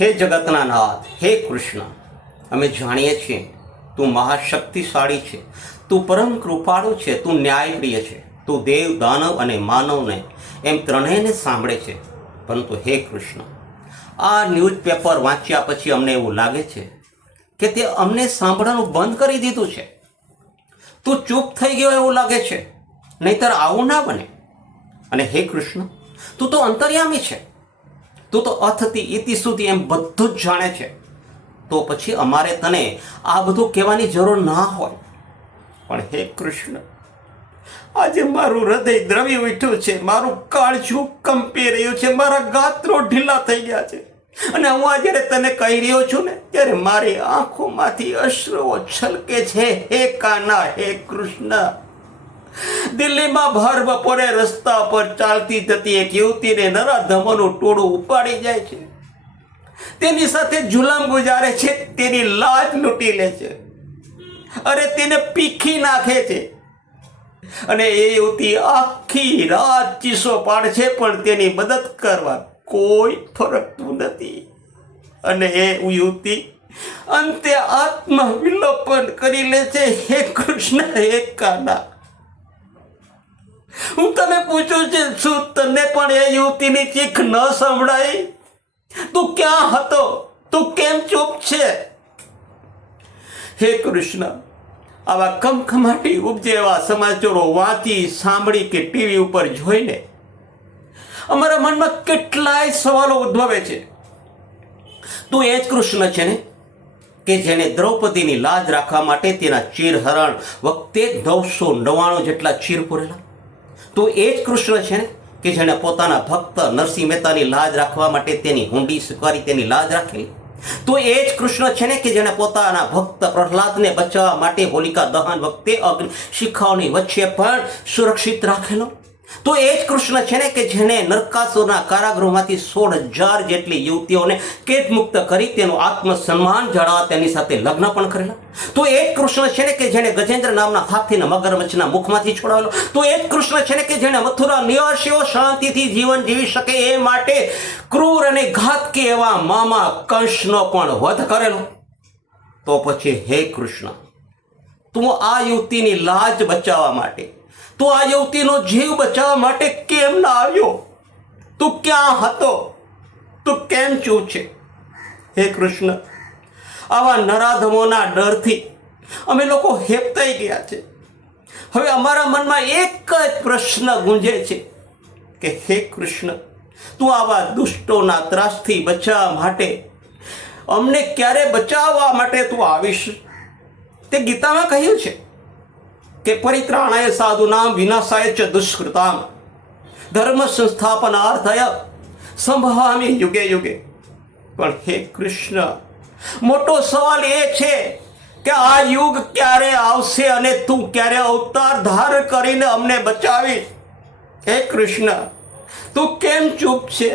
હે જગતના નાથ હે કૃષ્ણ, અમે જાણીએ છીએ, તું મહાશક્તિશાળી છે, તું પરમ કૃપાળુ છે, તું ન્યાયપ્રિય છે, તું દેવ, દાનવ અને માનવને એમ ત્રણેયને સાંભળે છે. પરંતુ હે કૃષ્ણ, આ ન્યૂઝપેપર વાંચ્યા પછી અમને એવું લાગે છે કે તે અમને સાંભળવાનું બંધ કરી દીધું છે. તું ચૂપ થઈ ગયો એવું લાગે છે. નહીતર આવું ના બને. અને હે કૃષ્ણ, તું તો અંતર્યામી છે. તું તો અથથી ઇતિ સુધી એમ બધું જ જાણે છે. તો પછી અમારે તને આ બધું કહેવાની જરૂર ના હોય. પણ હે કૃષ્ણ, આજે મારું હૃદય દ્રવી ઉઠ્યું છે, મારું કાળજું કંપી રહ્યું છે, મારા ગાત્રો ઢીલા થઈ ગયા છે. અને હું આ જ્યારે તને કહી રહ્યો છું ને, ત્યારે મારી આંખોમાંથી અશ્રુઓ છલકે છે. હે કાના, હે કૃષ્ણ. દિલ્હીમાં ભર બપોરે રસ્તા પર ચાલતી જતી એક યુવતીને નરાધમોનું ટોળું ઉપાડી જાય છે. તેની સાથે જુલામ ગુજારે છે, તેની લાજ લૂંટી લે છે. અરે તેને પીખી નાખે છે. અને એ યુવતી આખી રાત ચીસો પાડે છે પણ તેની મદદ કરવા કોઈ ફરકતું નથી. અને એ યુવતી અંતે આત્મવિલોપન કરી લે છે. હે કૃષ્ણ, હે કાના. હું તને પૂછું છું, શું તને પણ એ યુવતીની ચીખ ન સંભળાઈ તું ક્યાં હતો? તું કેમ ચૂપ છે? હે કૃષ્ણ, આવા કમખમાટી ઉપજે એવા સમાચારો વાંચી, સાંભળી કે ટીવી ઉપર જોઈને અમારા મનમાં કેટલાય સવાલો ઉદ્ભવે છે. તું એ જ કૃષ્ણ છે ને, કે જેને દ્રૌપદીની લાજ રાખવા માટે તેના ચીરહરણ વખતે નવસો નવ્વાણું જેટલા ચીર પૂરેલા? તો એ જ કૃષ્ણ છે ને કે જેણે પોતાના ભક્ત નરસિંહ મહેતાની લાજ રાખવા માટે તેની હુંડી સ્વીકારી, તેની લાજ રાખેલી. તો એ જ કૃષ્ણ છે ને કે જેણે પોતાના ભક્ત પ્રહલાદને બચાવવા માટે હોલિકા દહન વખતે અગ્નિ શિખાઓની વચ્ચે પણ સુરક્ષિત રાખેલો. તો એ જ કૃષ્ણ છે ને કે જેને નરકાસુરના કારાગૃહમાંથી સોળ હજાર જેટલી યુવતીઓને કેદ મુક્ત કરી તેનું આત્મસન્માન જાળવવા તેની સાથે લગ્ન પણ કરેલા. તો એ જ કૃષ્ણ છે ને કે જેને ગજેન્દ્ર નામના હાથીને મગરમચ્છના મુખમાંથી છોડાવેલો. તો એ જ કૃષ્ણ છે ને કે જેને મથુરા નિવાસીઓ શાંતિથી જીવન જીવી શકે એ માટે ક્રૂર અને ઘાતકી એવા મામા કંસનો પણ વધ કરેલો. તો પછી હે કૃષ્ણ, તું આ યુવતીની લાજ બચાવવા માટે તું આ યુવતીનો જીવ બચાવવા માટે કેમ ના આવ્યો? તું ક્યાં હતો? તું કેમ ચૂપ છે? હે કૃષ્ણ, આવા નરાધમોના ડરથી અમે લોકો હેપતાઈ ગયા છે. હવે અમારા મનમાં એક જ પ્રશ્ન ગુંજે છે કે હે કૃષ્ણ, તું આવા દુષ્ટોના ત્રાસથી બચાવવા માટે અમને ક્યારે બચાવવા માટે તું આવીશ? તે ગીતામાં કહ્યું છે. કે પરિત્રાણાય સાધુનામ વિનાશાય ચ દુષ્કૃતામ ધર્મ સંસ્થાપનાર્થય સંભવામી યુગે યુગે પણ હે કૃષ્ણ મોટો સવાલ એ છે કે આ યુગ ક્યારે આવશે અને તું ક્યારે અવતાર ધાર કરીને અમને બચાવીશ હે કૃષ્ણ તું કેમ ચૂપ છે